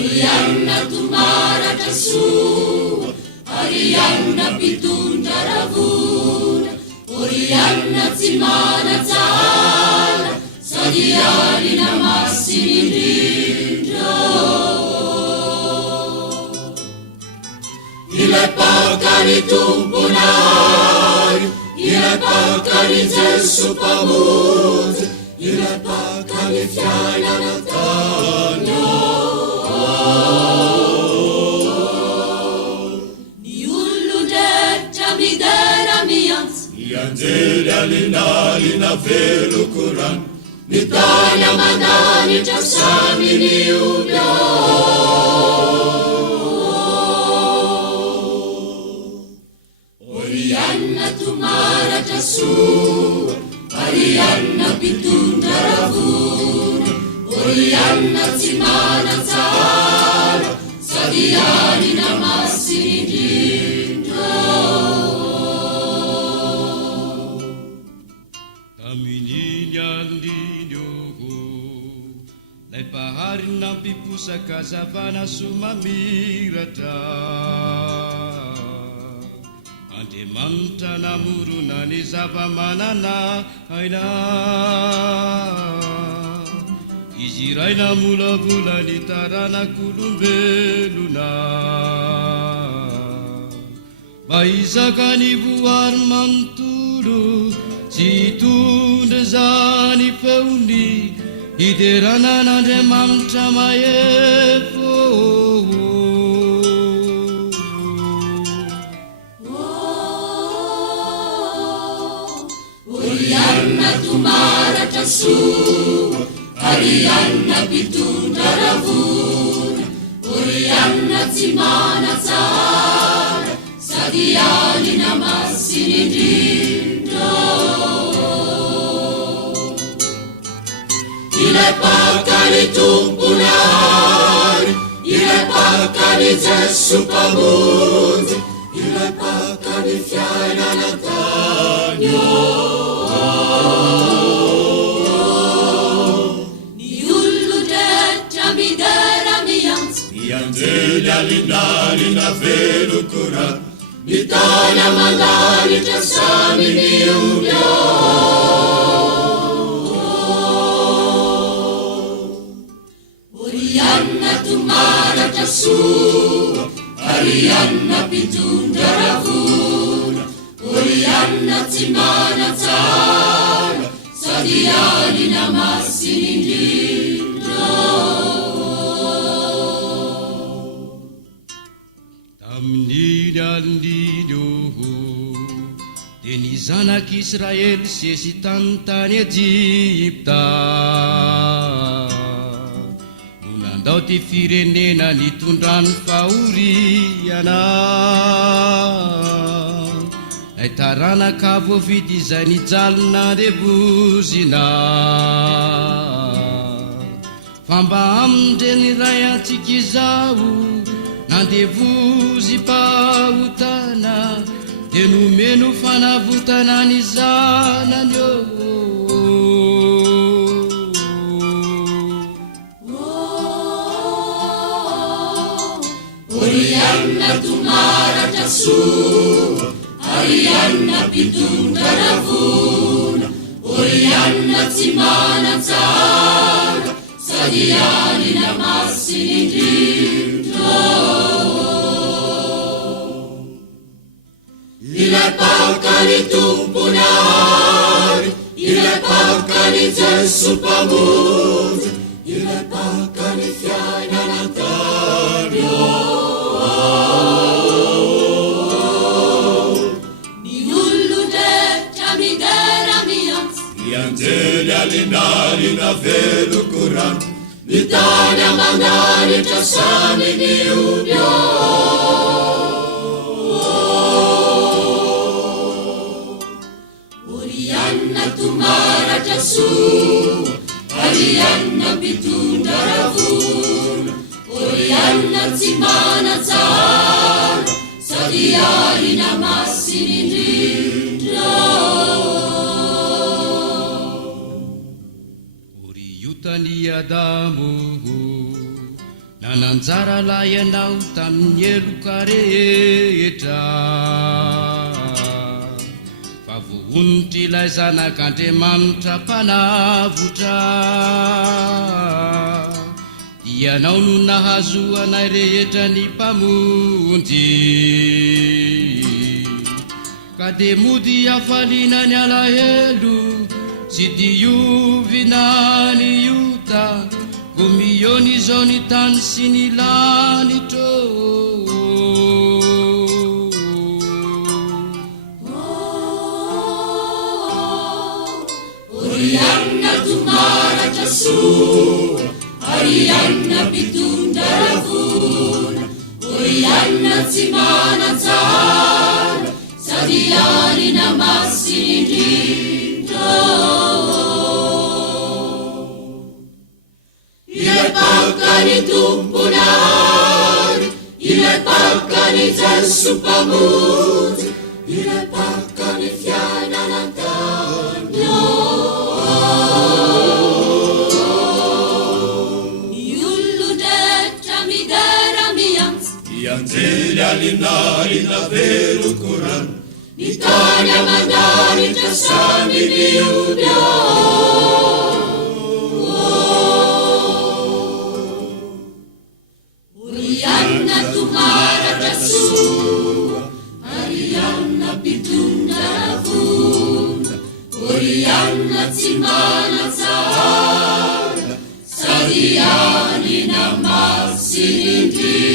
Orianna tumaratra soa, Orianna pitondra ravona, Orianna tsy mana-tsala, sady alina masiny indrindra. Ilay pakany tomponay, ilay pakany Jesu mpamonjy, ilay pakany fiainana tany. Ny olon-drehetra midera miantsy, Ianjely alinalina velo korany, ny tany amandanitra samy ny omby. Orianna tumaratra soa, Orianna pitondra ravona, Orianna tsy mana-tsala, sady alina masiny indrindra. Tamin'iny alindriny oho, lay pahary nampiposaka zavana somamiratra. Andriamanitra namorona ny zava-manana aina, izy iray namolavola ny taranak'olombelona, mba izaka ny voary manontolo, tsy hitondra zany feony, hiderana n'Andriamanitra mahefo. Orianna tumaratra soa, Orianna pitondra ravona, Orianna tsy mana-tsala, sady alina masiny indrindra. Ilay pakany tomponay, ilay pakany Jesu mpamonjy, ilay pakany fiainana tany. Ny olon-drehetra midera miantsy, Ianjely alinalina velo korany, ny tany amandanitra samy ny omby. Orianna tumaratra soa, Orianna pitondra ravona, Orianna tsy mana-tsala, sady alina masiny indrindra. Tamin'iny alindriny oho, de ny zanak'Israely sesy tany Ejipta, no nandao ty firenena nitondrany fahoriana. Lay taranaka voavidy izay nijalona ndevozina, fa mba amindreny ray antsika izao nandevozy mpahotana, de nomeno fanavotana ny zanany. Orianna tumaratra soa, Orianna pitondra ravona, Orianna tsy mana-tsala, sady alina masiny indrindra. Ilay pakany tomponay, ilay pakany Jesu mpamonjy, ilay pakany fiainana tany. Ny olon-drehetra midera miantsy, Ianjely alinalina velo korany, ny tany amandanitra samy ny omby. Orianna tumaratra soa, Orianna pitondra ravona, Orianna tsy mana-tsala, sady alina masiny indrindra. Oriotany Adamo nananjara la ianao tamin'ny eloka rehetra fa vohonitra ilay zanak'Andriamanitra mpanavotra ianao no nahazo anay rehetra ny mpamonjy ka de mody afaliana ny alahelo tsy diovina ny iota gomiony izao ny tany sy ny lanitro Orianna tumaratra soa Orianna pitunda ravuna Orianna tsy manan-tsara sady alina masiny indrindra ilay pakany tomponary ilay pakany Jesu mpamonjy ilay pakany fiainanantany Ianjely alinarina velokorano ny tany amandaritra samy miobia Orianna tumaratra soa Orianna pitunda ravuna Orianna tsy manan-tsara sady alina masiny indrindra